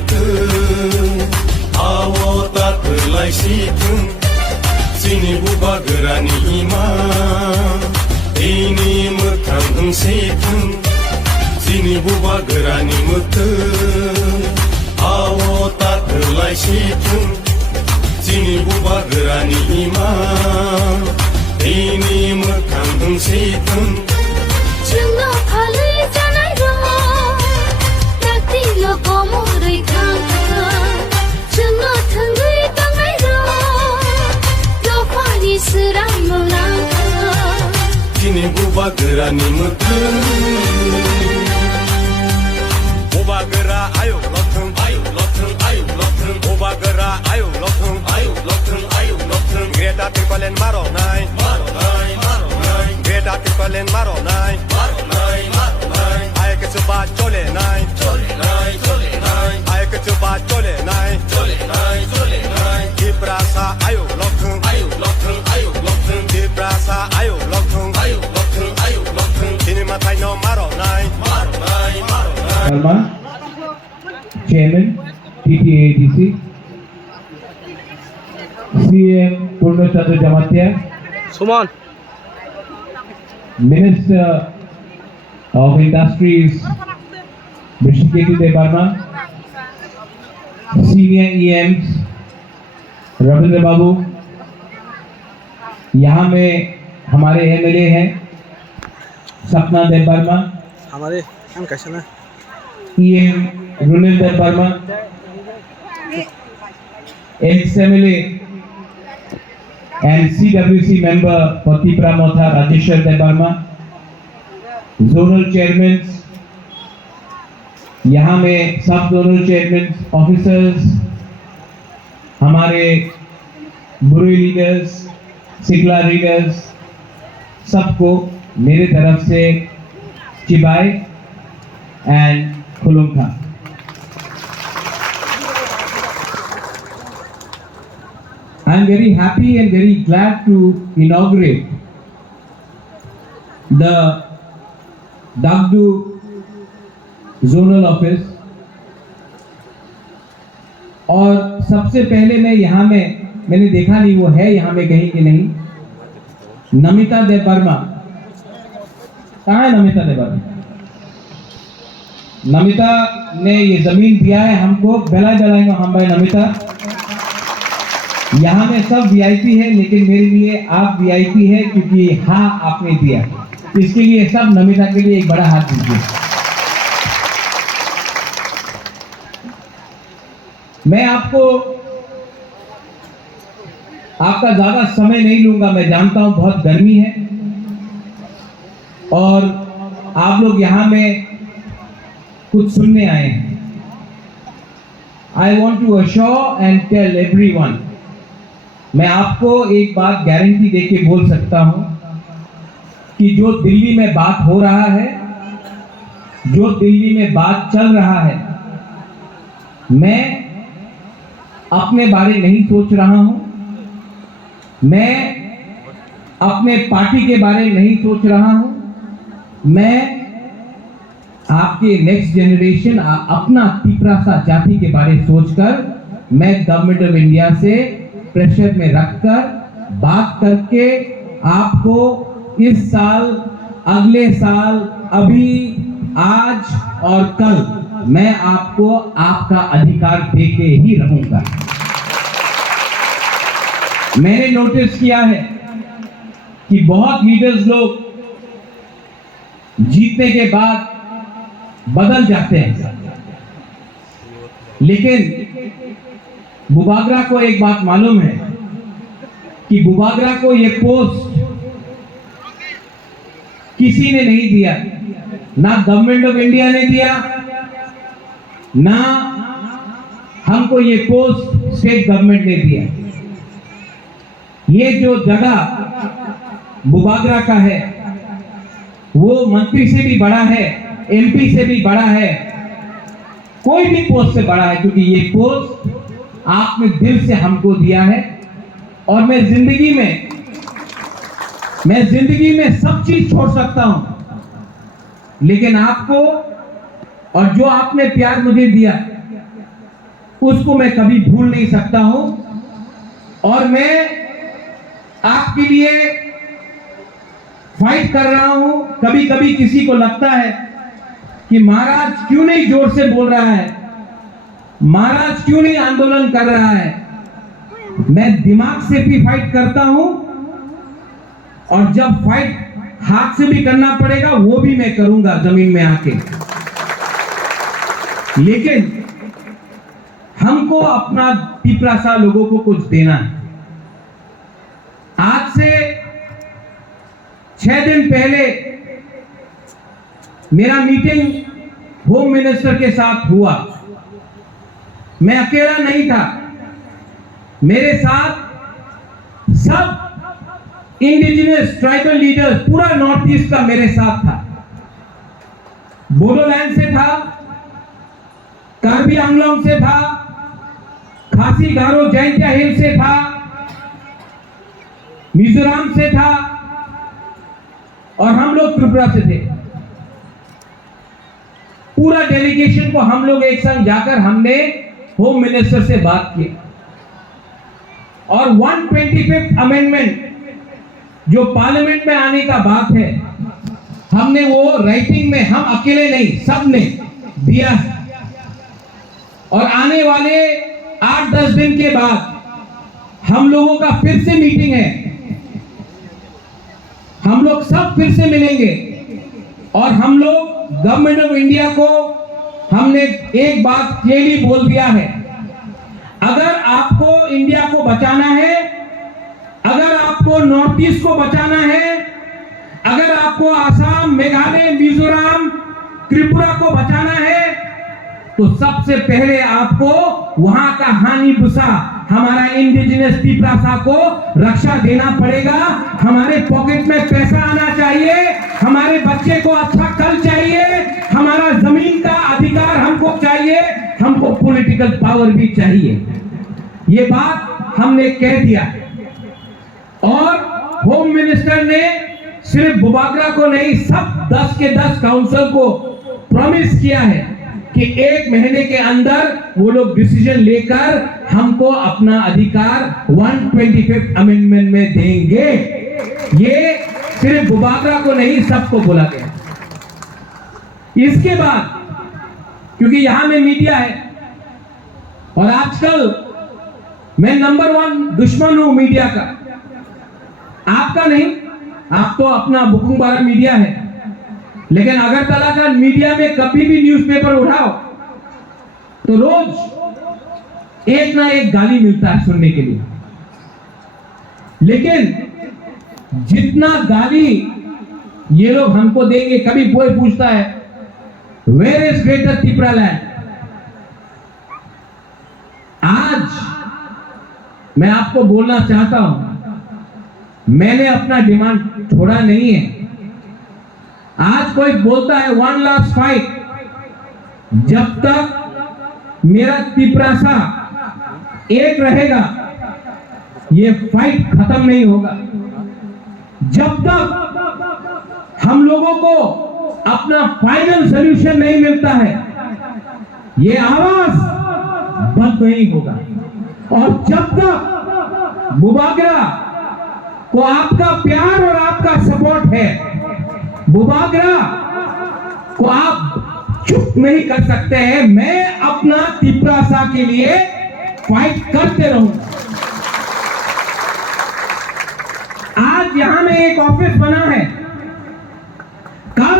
mutu awo tatlai situng sini buba gerani ima ini mutang situng sini buba gerani mutu awo tatlai situng sini buba gerani ima ini mutang situng Chungo phale janai ro takti lo komoroi khang chungo thangui tangai ro lo phani siram molang Kini buba gerani mutu buba gera ayo lotung buba gera ayo lotung Greta Thunberg maro nai Greta Thunberg maro nai Ay ke chuba chole nai Ay ke chuba chole nai Ibrasa ayo lotung Ibrasa ayo lotung Kini matai no maro nai Sharma, Chairman, TTADC, CM Purna Chandra Jamatia, Suman, Minister of Industries, Rishiketu Debarma, Senior EMs, Ravindra बाबू, यहाँ में हमारे MLA हैं सपना देव वर्मा, हमारे हम कैसे ना EM रुनिल Dev Verma, ex-MLA and CWC member for Tipra Motha Rajeshwar Dev Verma, zonal chairmen, यहाँ में सब zonal chairmen, officers, हमारे बुरुई लीडर्स, सिकला लीडर्स, सबको मेरे तरफ से चिबाई and खुलुमखा। I am very happy and very glad to inaugurate the Dagdu zonal office और सबसे पहले मैं यहाँ में मैंने देखा नहीं वो है यहाँ में कहीं कि नहीं नमिता देव वर्मा कहाँ है नमिता देव वर्मा नमिता ने ये जमीन दिया है हमको बेला जलाएंगे हम भाई नमिता यहाँ में सब वीआईपी है लेकिन मेरे लिए आप वीआईपी है क्योंकि हाँ आपने दिया इसके लिए सब नमिता के लिए एक बड़ा हाथ दीजिए मैं आपको आपका ज्यादा समय नहीं लूंगा मैं जानता हूं बहुत गर्मी है और आप लोग यहां में कुछ सुनने आए हैं I want to assure and tell everyone मैं आपको एक बात गारंटी देके बोल सकता हूं कि जो दिल्ली में बात हो रहा है जो दिल्ली में बात चल रहा है मैं अपने बारे नहीं सोच रहा हूं मैं अपने पार्टी के बारे में नहीं सोच रहा हूं मैं आपके नेक्स्ट जनरेशन अपना तिपरासा जाति के बारे में सोचकर मैं गवर्नमेंट ऑफ इंडिया से प्रेशर में रखकर बात करके आपको इस साल अगले साल अभी आज और कल मैं आपको आपका अधिकार देके ही रहूंगा मैंने नोटिस किया है कि बहुत लीडर्स लोग जीतने के बाद बदल जाते हैं लेकिन बुबागरा को एक बात मालूम है कि बुबागरा को ये पोस्ट किसी ने नहीं दिया ना गवर्नमेंट ऑफ इंडिया ने दिया ना हमको ये पोस्ट स्टेट गवर्नमेंट ने दिया ये जो जगह बुबागरा का है वो मंत्री से भी बड़ा है एमपी से भी बड़ा है कोई भी पोस्ट से बड़ा है क्योंकि ये पोस्ट आपने दिल से हमको दिया है और मैं जिंदगी में सब चीज छोड़ सकता हूं लेकिन आपको और जो आपने प्यार मुझे दिया उसको मैं कभी भूल नहीं सकता हूं। और मैं आपके लिए फाइट कर रहा हूं। कभी कभी किसी को लगता है कि महाराज क्यों नहीं जोर से बोल रहा है, महाराज क्यों नहीं आंदोलन कर रहा है। मैं दिमाग से भी फाइट करता हूं, और जब फाइट हाथ से भी करना पड़ेगा वो भी मैं करूंगा जमीन में आके। लेकिन हमको अपना तिपरासा लोगों को कुछ देना है। आज से 6 दिन पहले मेरा मीटिंग होम मिनिस्टर के साथ हुआ। मैं अकेला नहीं था, मेरे साथ सब इंडिजिनस ट्राइबल लीडर्स, पूरा नॉर्थ ईस्ट का मेरे साथ था। बोडोलैंड से था, कार्बी आंगलोंग से था, खासी गारो जैंतिया हिल से था, मिजोरम से था, और हम लोग त्रिपुरा से थे। पूरा डेलीगेशन को हम लोग एक संग जाकर हमने होम मिनिस्टर से बात की, और 125th अमेंडमेंट जो पार्लियामेंट में आने का बात है, हमने वो राइटिंग में, हम अकेले नहीं सब ने दिया। और आने वाले 8-10 दिन के बाद हम लोगों का फिर से मीटिंग है, हम लोग सब फिर से मिलेंगे, और हम लोग गवर्नमेंट ऑफ इंडिया को हमने एक बात क्लियरली बोल दिया है, अगर आपको इंडिया को बचाना है, अगर आपको नॉर्थ ईस्ट को बचाना है, अगर आपको आसाम, मेघालय, मिजोरम, त्रिपुरा को बचाना है, तो सबसे पहले आपको वहां का हानि भूसा, हमारा इंडिजिनस तिपरासा को रक्षा देना पड़ेगा। हमारे पॉकेट में पैसा आना चाहिए, हमारे बच्चे को अच्छा कल चाहिए, हमारा जमीन का अधिकार हमको चाहिए, हमको पॉलिटिकल पावर भी चाहिए। ये बात हमने कह दिया। और होम मिनिस्टर ने सिर्फ बुबागरा को नहीं, सब 10 के 10 काउंसिल को प्रॉमिस किया है कि 1 महीने के अंदर वो लोग डिसीजन लेकर हमको अपना अधिकार 125th अमेंडमेंट में देंगे। ये सिर्फ बुबागरा को नहीं, सबको बोला गया। इसके बाद क्योंकि यहां में मीडिया है, और आजकल मैं नंबर 1 दुश्मन हूं मीडिया का, आपका नहीं, आप तो अपना बुकुंबारा मीडिया है, लेकिन अगरतला का मीडिया में कभी भी न्यूज़पेपर उठाओ तो रोज एक ना एक गाली मिलता है सुनने के लिए। लेकिन जितना गाली ये लोग हमको देंगे, कभी कोई पूछता है where is greater Tripura land. आज मैं आपको बोलना चाहता हूं, मैंने अपना डिमांड छोड़ा नहीं है। आज कोई बोलता है 1 लास्ट फाइट, जब तक मेरा तिपरासा एक रहेगा ये फाइट खत्म नहीं होगा। जब तक हम लोगों को अपना फाइनल सॉल्यूशन नहीं मिलता है, ये आवाज बंद नहीं होगा। और जब तक बुबागरा को आपका प्यार और आपका सपोर्ट है, बुबागरा को आप चुप नहीं कर सकते हैं। मैं अपना तिपरासा के लिए फाइट करते रहूंगा। आज यहां में एक ऑफिस बना है, कल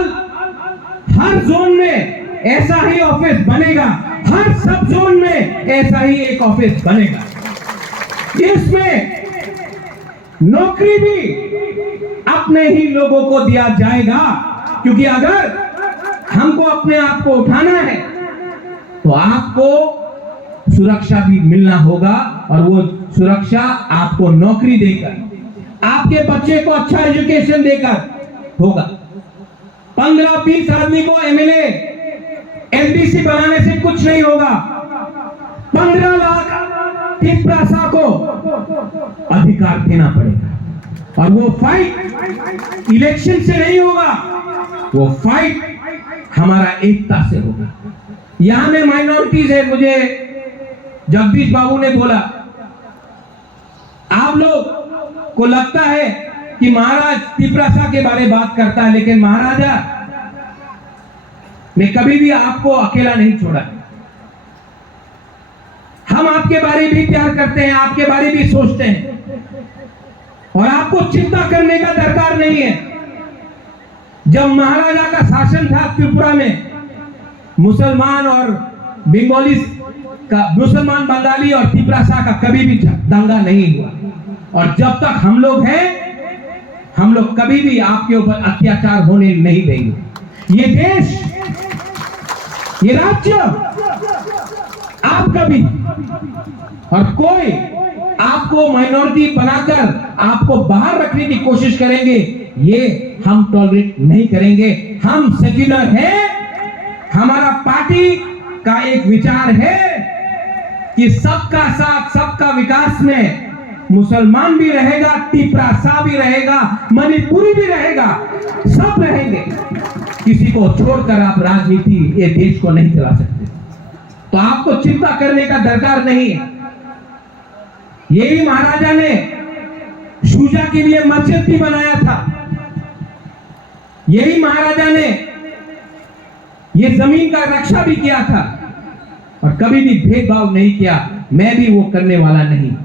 हर जोन में ऐसा ही ऑफिस बनेगा, हर सब जोन में ऐसा ही एक ऑफिस बनेगा। इसमें नौकरी भी अपने ही लोगों को दिया जाएगा, क्योंकि अगर हमको अपने आप को उठाना है तो आपको सुरक्षा भी मिलना होगा, और वो सुरक्षा आपको नौकरी देकर, आपके बच्चे को अच्छा एजुकेशन देकर होगा। 15-20 आदमी को एमएलए एमडीसी बनाने से कुछ नहीं होगा। 15 लाख तिपरासा को अधिकार देना पड़ेगा, और वो फाइट इलेक्शन से नहीं होगा, वो फाइट हमारा एकता से होगा। यहां में माइनॉरिटीज है, मुझे जगदीश बाबू ने बोला, आप लोग को लगता है कि महाराज तिपरासा के बारे में बात करता है, लेकिन महाराजा ने कभी भी आपको अकेला नहीं छोड़ा। हम आपके बारे में भी प्यार करते हैं, आपके बारे में भी सोचते हैं, और आपको चिंता करने का दरकार नहीं है। जब महाराजा का शासन था त्रिपुरा में, मुसलमान और बंगाली का, मुसलमान बंगाली और तिपरासा का कभी भी दंगा नहीं हुआ, और जब तक हम लोग हैं, हम लोग कभी भी आपके ऊपर अत्याचार होने नहीं देंगे। ये देश, ये राज्य आपका भी, और कोई आपको माइनॉरिटी बनाकर आपको बाहर रखने की कोशिश करेंगे, ये हम टॉलरेट नहीं करेंगे। हम सेक्युलर हैं, हमारा पार्टी का एक विचार है कि सबका साथ सबका विकास में मुसलमान भी रहेगा, तिपरासा भी रहेगा, मणिपुरी भी रहेगा, सब रहेंगे। किसी को छोड़कर आप राजनीति ये देश को नहीं चला सकते, तो आपको चिंता करने का दरकार नहीं है। यही महाराजा ने शुजा के लिए मस्जिद भी बनाया था, यही महाराजा ने ये जमीन का रक्षा भी किया था, और कभी भी भेदभाव नहीं किया। मैं भी वो करने वाला नहीं।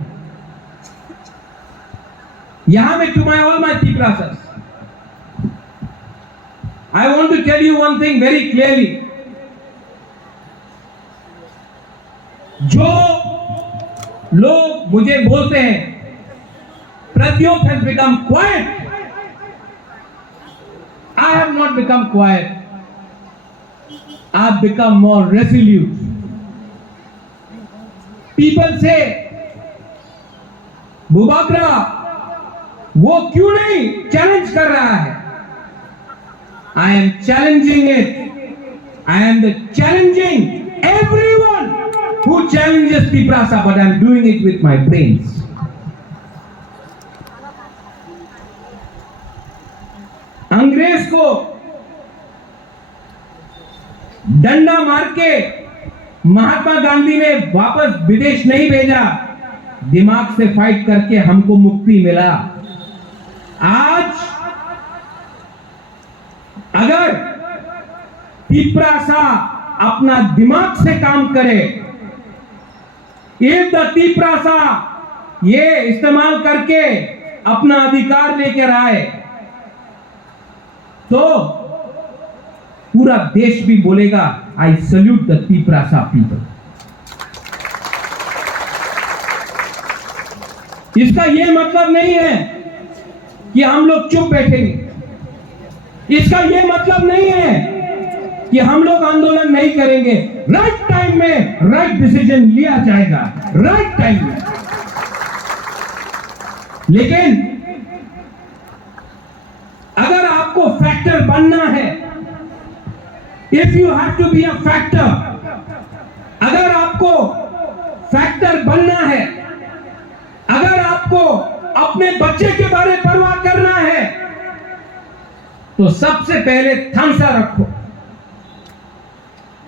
यहां में टू माय ऑल माय तिपरासas, I want to tell you one thing very clearly. जो लोग मुझे बोलते हैं Pradyot has become quiet, I have not become quiet. I have become more resolute. People say, बुबाकरा वो क्यों नहीं चैलेंज कर रहा है? I am challenging it. I am challenging everyone who challenges Tiprasa, but I am doing it with my brains. अंग्रेज को डंडा मार के महात्मा गांधी ने वापस विदेश नहीं भेजा, दिमाग से फाइट करके हमको मुक्ति मिला। आज अगर तिपरासा अपना दिमाग से काम करे, इफ द तिपरासा ये इस्तेमाल करके अपना अधिकार लेकर आए, तो पूरा देश भी बोलेगा I salute the Tiprasa people. इसका यह मतलब नहीं है कि हम लोग चुप बैठेंगे, इसका यह मतलब नहीं है कि हम लोग आंदोलन नहीं करेंगे। राइट टाइम में राइट डिसीजन लिया जाएगा, राइट टाइम में। लेकिन अगर आपको फैक्टर बनना है, if you have to be a factor, अगर आपको फैक्टर बनना है, अगर आपको अपने बच्चे के बारे में परवाह करना है, तो सबसे पहले थांसा रखो।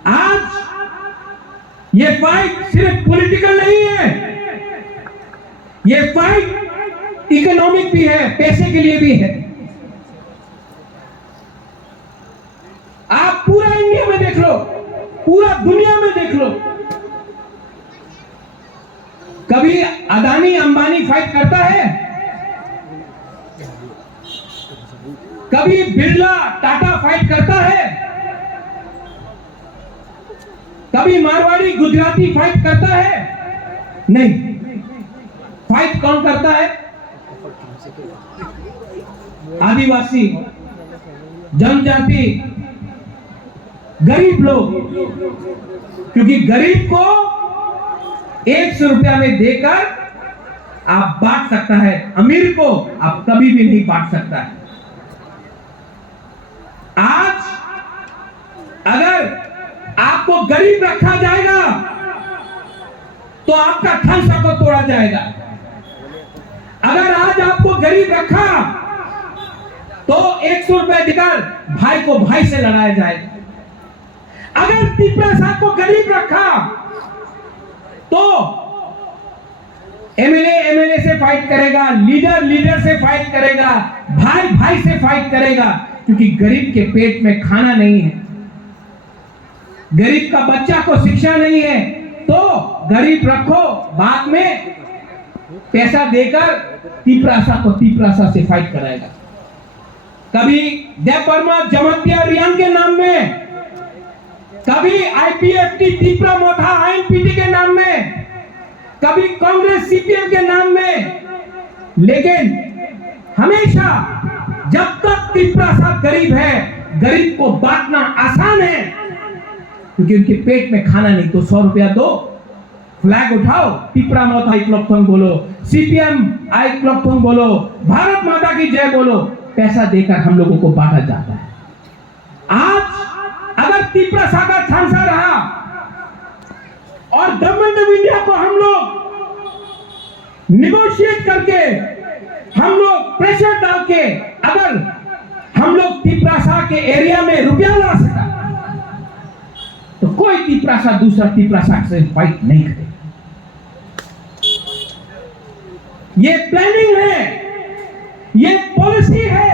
आज ये फाइट सिर्फ पॉलिटिकल नहीं है, ये फाइट इकोनॉमिक भी है, पैसे के लिए भी है। आप पूरा इंडिया में देख लो, पूरा दुनिया में देख लो, कभी अदानी अंबानी फाइट करता है? कभी बिरला टाटा फाइट करता है? कभी मारवाड़ी गुजराती फाइट करता है? नहीं। फाइट कौन करता है? आदिवासी, जनजाति, गरीब लोग। क्योंकि गरीब को 100 रुपया में देकर आप बांट सकता है, अमीर को आप कभी भी नहीं बांट सकता है। आज अगर आपको गरीब रखा जाएगा तो आपका ठंसा को तोड़ा जाएगा। अगर आज आपको गरीब रखा तो 100 रुपए देकर भाई को भाई से लड़ाया जाएगा। अगर तिपरासा को गरीब रखा तो एमएलए से फाइट करेगा, लीडर से फाइट करेगा, भाई से फाइट करेगा, क्योंकि गरीब के पेट में खाना नहीं है, गरीब का बच्चा को शिक्षा नहीं है, तो गरीब रखो, बाद में पैसा देकर तीपरासा से फाइट कराएगा। कभी देव वर्मा जमतिया रियांग के नाम में, कभी आईपीएफटी तीपरा मोथा आईएनपीटी के नाम में, कभी कांग्रेस सीपीएम के नाम में, लेकिन हमेशा जब तक तीपरासा गरीब है, गरीब को बांटना आसान है, क्योंकि उनके पेट में खाना नहीं। तो 100 रुपया दो, फ्लैग उठाओ, तीपरा मोथा आई क्लॉकथोंग बोलो, सीपीएम आई क्लॉकथोंग बोलो, भारत माता की जय बोलो, पैसा देकर हम लोगों को बांटा जाता है। आज अगर तीपरासा का थानसा रहा और गवर्नमेंट ऑफ इंडिया को हम लोग निगोशिएट करके, हम लोग प्रेशर डाल के, अगर हम लोग तीपरासा के एरिया में रुपया ला सका, तो कोई तीपरासा दूसरा तीपरासा से फाइट नहीं करेगा। ये प्लानिंग है, ये पॉलिसी है।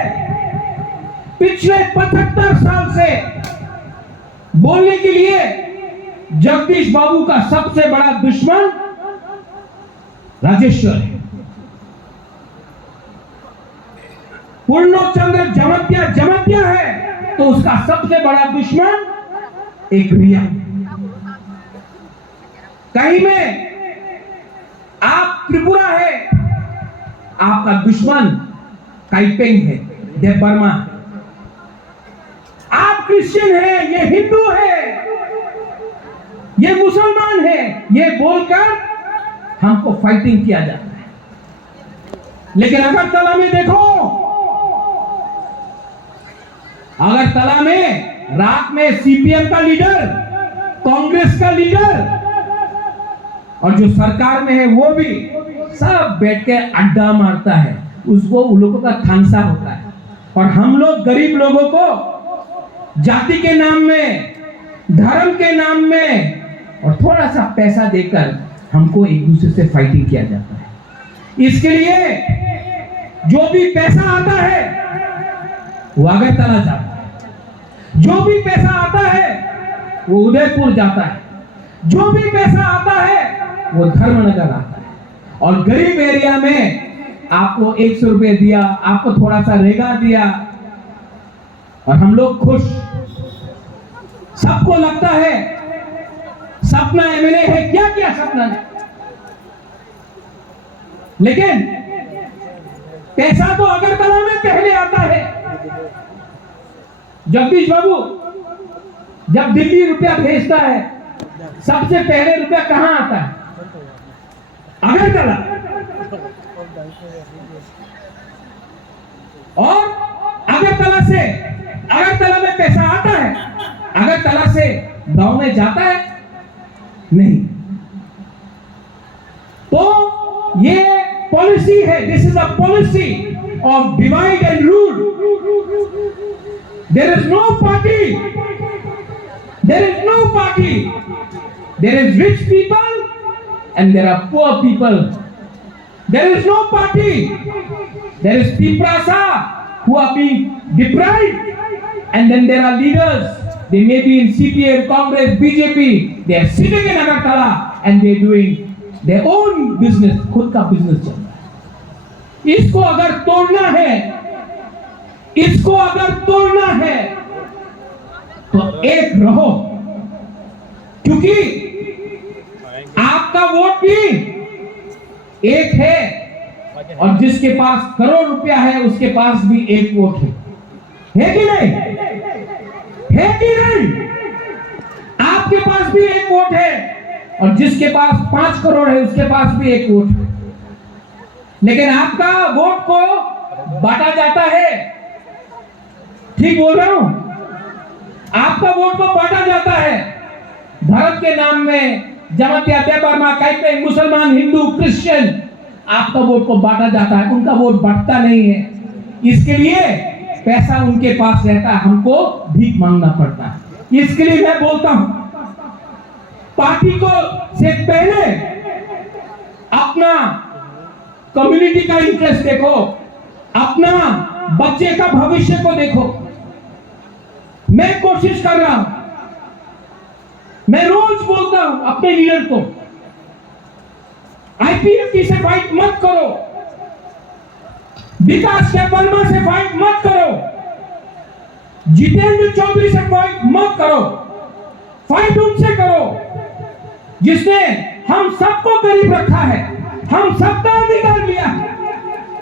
पिछले 75 साल से बोलने के लिए जगदीश बाबू का सबसे बड़ा दुश्मन राजेश्वर है, पूर्णचंद्र जमतिया है, तो उसका सबसे बड़ा दुश्मन एक रिया। कहीं में आप त्रिपुरा है, आपका दुश्मन काइपेंग है, देव वर्मा। आप क्रिश्चियन है, ये हिंदू है, ये मुसलमान है, ये बोलकर हमको फाइटिंग किया जाता है। लेकिन अगरतला में देखो, अगरतला में रात में सीपीएम का लीडर, कांग्रेस का लीडर और जो सरकार में है वो भी सब बैठ के अड्डा मारता है, उसको उन लोगों का थानसा होता है। और हम लोग गरीब लोगों को जाति के नाम में, धर्म के नाम में और थोड़ा सा पैसा देकर हमको एक दूसरे से फाइटिंग किया जाता है। इसके लिए जो भी पैसा आता है वो अगरतला जाता है, जो भी पैसा आता है वो उदयपुर जाता है, जो भी पैसा आता है वो धर्मनगर आता है। और गरीब एरिया में आपको 100 रुपए दिया, आपको थोड़ा सा रेगा दिया और हम लोग खुश। सबको लगता है सपना एमएलए है, क्या क्या सपना है, लेकिन पैसा तो अगरतला में पहले आता है। जगदीश बाबू जब दिल्ली रुपया भेजता है, सबसे पहले रुपया कहां आता है? अगरतला। और अगरतला में पैसा आता है, अगरतला से गांव में जाता है नहीं। तो ये पॉलिसी है, this is a policy of divide and rule. There is no party, there is no party, there is rich people and there are poor people. There is no party. There is Tiprasa who are being deprived, and then there are leaders. They may be in CPM, Congress, BJP. They are sitting in Agartala and they are doing their own business. खुद का business चल रहा है। इसको अगर तोड़ना है, इसको अगर तोड़ना है, तो एक रहो, क्योंकि आपका वोट भी एक है और जिसके पास करोड़ रुपया है उसके पास भी एक वोट है कि नहीं? है कि नहीं? आपके पास भी एक वोट है और जिसके पास 5 करोड़ है उसके पास भी एक वोट है। लेकिन आपका वोट को बांटा जाता है, ठीक बोल रहा हूं? आपका वोट को बांटा जाता है धर्म के नाम में, जमतिया, देव वर्मा, काइपेंग, मुसलमान, हिंदू, क्रिश्चियन, आपका वोट को बांटा जाता है, उनका वोट बढ़ता नहीं है। इसके लिए पैसा उनके पास रहता है, हमको भीख मांगना पड़ता है। इसके लिए मैं बोलता हूं पार्टी को से पहले अपना कम्युनिटी का इंटरेस्ट देखो, अपना बच्चे का भविष्य को देखो। मैं कोशिश कर रहा हूं, मैं रोज बोलता हूं अपने लीडर को, आईपीएफटी से फाइट मत करो, विकास के वर्मा से फाइट मत करो, जितेंद्र चौधरी से फाइट मत करो, फाइट उनसे करो जिसने हम सबको करीब रखा है, हम सबका अधिकार लिया है,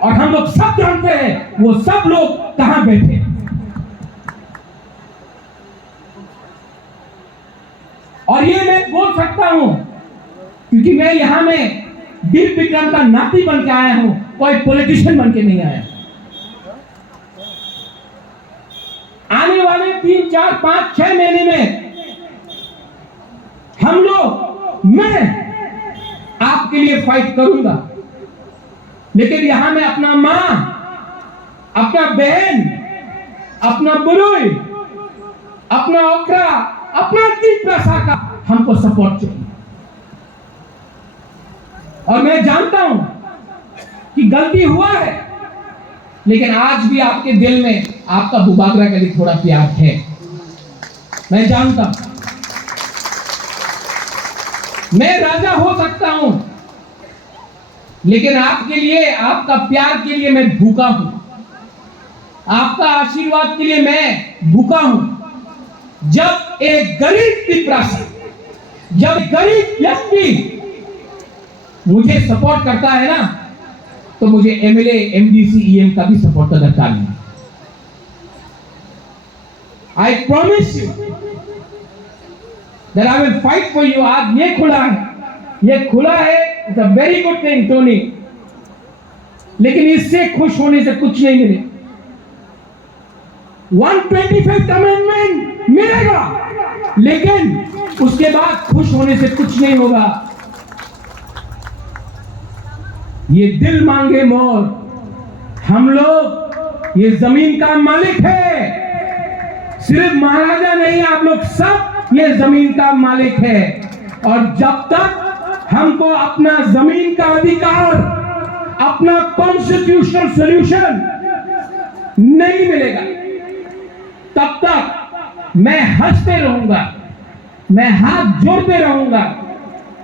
और हम लोग सब जानते हैं वो सब लोग कहां बैठे। और ये मैं बोल सकता हूं क्योंकि मैं यहां में वीर विक्रम का नाती बन के आया हूं, कोई पॉलिटिशियन बन के नहीं आया। आने वाले 3, 4, 5, 6 महीने में हम लोग, मैं आपके लिए फाइट करूंगा, लेकिन यहां में अपना मां, अपना बहन, अपना बुरुई, अपना ओकरा, अपना तीप्रासा का हमको सपोर्ट चाहिए। और मैं जानता हूं कि गलती हुआ है, लेकिन आज भी आपके दिल में आपका बुबागरा के लिए थोड़ा प्यार है, मैं जानता हूं। मैं राजा हो सकता हूं, लेकिन आपके लिए, आपका प्यार के लिए मैं भूखा हूं, आपका आशीर्वाद के लिए मैं भूखा हूं। जब एक गरीब तीप्रासा, जब गरीब व्यक्ति मुझे सपोर्ट करता है ना, तो मुझे एमएलए, एमडीसी, ईएम का भी सपोर्ट का दरकार नहीं। I promise you that I will fight for you। आज ये खुला है, it's a very good thing Tony, लेकिन इससे खुश होने से कुछ नहीं मिले। 125th अमेंडमेंट मिलेगा, लेकिन उसके बाद खुश होने से कुछ नहीं होगा। ये दिल मांगे मोर, हम लोग ये जमीन का मालिक है, सिर्फ महाराजा नहीं, आप लोग सब ये जमीन का मालिक है। और जब तक हमको अपना जमीन का अधिकार, अपना कॉन्स्टिट्यूशनल सॉल्यूशन नहीं मिलेगा, तब तक मैं हंसते रहूंगा, मैं हाथ जोड़ते रहूंगा,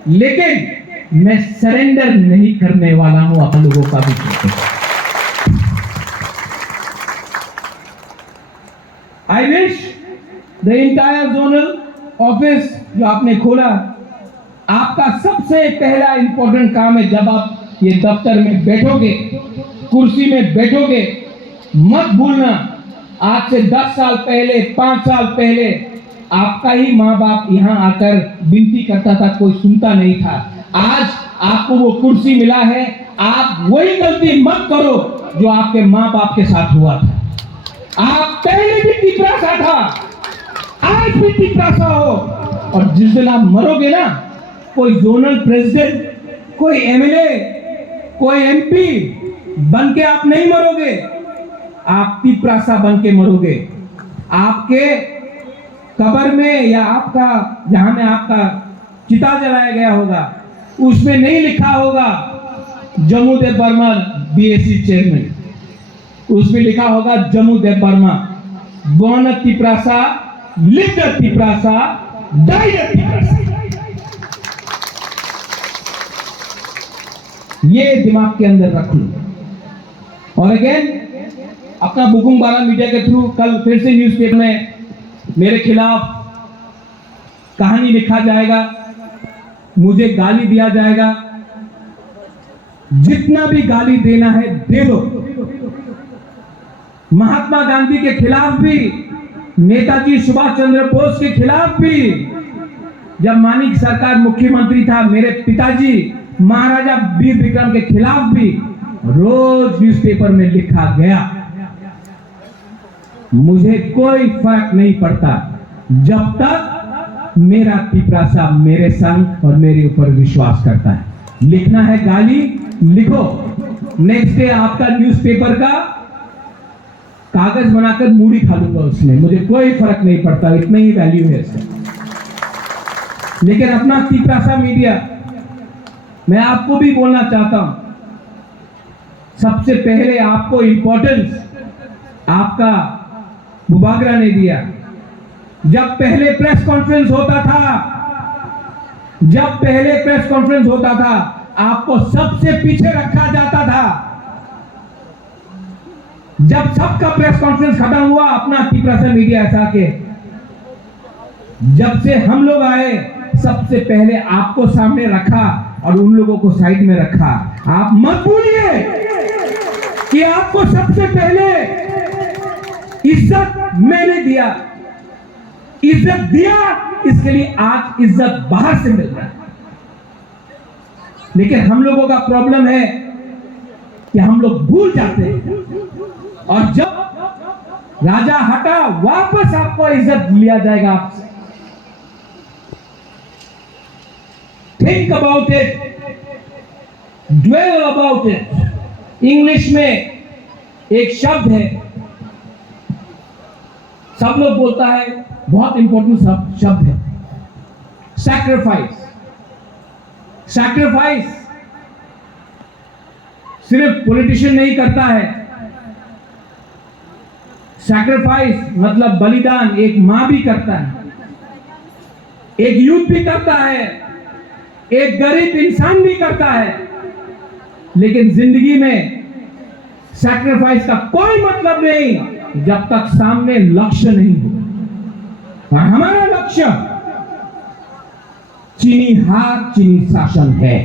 लेकिन मैं सरेंडर नहीं करने वाला हूं आप लोगों का भी। I wish the entire zonal office जो आपने खोला, आपका सबसे पहला इंपॉर्टेंट काम है, जब आप ये दफ्तर में बैठोगे, कुर्सी में बैठोगे, मत भूलना आज से 10 साल पहले, 5 साल पहले आपका ही माँ बाप यहाँ आकर विनती करता था, कोई सुनता नहीं था। आज आपको वो कुर्सी मिला है, आप वही गलती मत करो जो आपके माँ बाप के साथ हुआ था। आप पहले भी तीप्रासा था, आज भी तीप्रासा हो, और जिस दिन आप मरोगे ना, कोई जोनल प्रेसिडेंट, कोई एमएलए, कोई एमपी बन के आप नहीं मरोगे, आप तीप्रासा बन के मरोगे। आपके कब्र में या आपका जहां में आपका चिता जलाया गया होगा, उसमें नहीं लिखा होगा जम्मूदेव वर्मा बीएससी चेयरमैन, उसमें लिखा होगा जम्मूदेव Verma born at Tiprasa, lived at Tiprasa, died at Tiprasa. ये दिमाग के अंदर रख लो। और अगेन अपना बुकुम बारा मीडिया के थ्रू कल फिर से न्यूज़पेपर में मेरे खिलाफ कहानी लिखा जाएगा, मुझे गाली दिया जाएगा, जितना भी गाली देना है दे दो। महात्मा गांधी के खिलाफ भी, नेताजी सुभाष चंद्र बोस के खिलाफ भी, जब मानिक सरकार मुख्यमंत्री था, मेरे पिताजी महाराजा वीर विक्रम के खिलाफ भी रोज न्यूज़पेपर में लिखा गया। मुझे कोई फर्क नहीं पड़ता जब तक मेरा तीप्रासा मेरे संग और मेरे ऊपर विश्वास करता है। लिखना है गाली, लिखो, नेक्स्ट डे आपका न्यूज़पेपर का कागज बनाकर मूड़ी खा लूंगा उसमें, मुझे कोई फर्क नहीं पड़ता, इतना ही वैल्यू है इसका। लेकिन अपना तिपरासा मीडिया, मैं आपको भी बोलना चाहता हूं, सबसे पहले आपको इंपॉर्टेंस आपका बुबागरा ने दिया। जब पहले प्रेस कॉन्फ्रेंस होता था, आपको सबसे पीछे रखा जाता था। जब सबका प्रेस कॉन्फ्रेंस खत्म हुआ, अपना तिपरासा मीडिया ऐसा के जब से हम लोग आए, सबसे पहले आपको सामने रखा और उन लोगों को साइड में रखा। आप मत भूलिए कि आपको सबसे पहले इज्जत मैंने दिया, इसके लिए आज इज्जत बाहर से मिल रहा है। लेकिन हम लोगों का प्रॉब्लम है कि हम लोग भूल जाते हैं, और जब राजा हटा, वापस आपको इज्जत लिया जाएगा आपसे। Think about it, dwell about it. English में एक शब्द है, सब लोग बोलता है, बहुत इंपॉर्टेंट शब्द है, सैक्रिफाइस। सैक्रिफाइस सिर्फ पॉलिटिशियन नहीं करता है। सैक्रिफाइस मतलब बलिदान एक मां भी करता है, एक यूथ भी करता है, एक गरीब इंसान भी करता है। लेकिन जिंदगी में सैक्रिफाइस का कोई मतलब नहीं जब तक सामने लक्ष्य नहीं हो। और हमारा लक्ष्य चीनी हार, चीनी शासन है।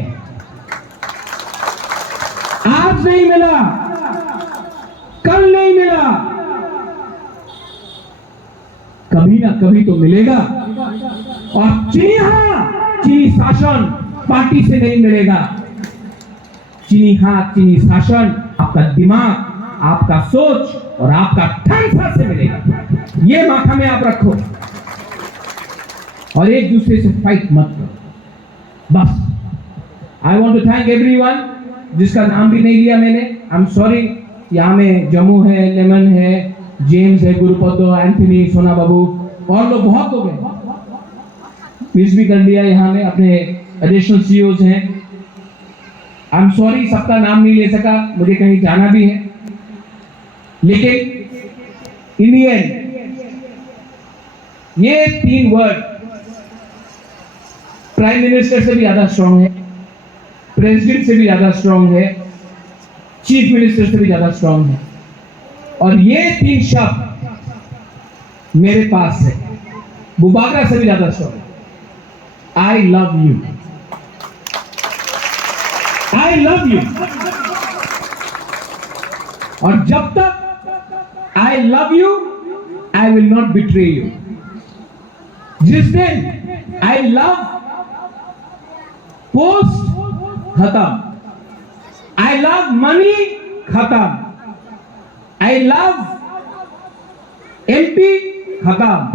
आज नहीं मिला, कल नहीं मिला, कभी ना कभी तो मिलेगा। और चीनी हार, चीनी शासन पार्टी से नहीं मिलेगा। चीनी हाथ, चीनी शासन आपका दिमाग, आपका सोच और आपका ठंसा से मिलेगा। ये माथा में आप रखो और एक दूसरे से फाइट मत करो, बस। I want to thank everyone, जिसका नाम भी नहीं लिया मैंने, आई एम सॉरी। यहाँ में जम्मू है, लेमन है, जेम्स है, गुरुपदो, एंथनी, सोना बाबू और लोग बहुत लोग हैं, मिस भी कर लिया। यहाँ में अपने एडिशनल सीईओज हैं। आई एम सॉरी, सबका नाम नहीं ले सका, मुझे कहीं जाना भी है। लेकिन इन द एंड ये 3 वर्ड प्राइम मिनिस्टर से भी ज्यादा स्ट्रांग है, प्रेसिडेंट से भी ज्यादा स्ट्रांग है, चीफ मिनिस्टर से भी ज्यादा स्ट्रांग है। और ये 3 शब्द मेरे पास है, बुबागरा से भी ज्यादा स्ट्रांग है। I love you, I love you. और जब तक I love you, I will not betray you. जिस दिन आई लव पोस्ट खत्म, आई लव मनी खत्म, आई लव एमपी खत्म,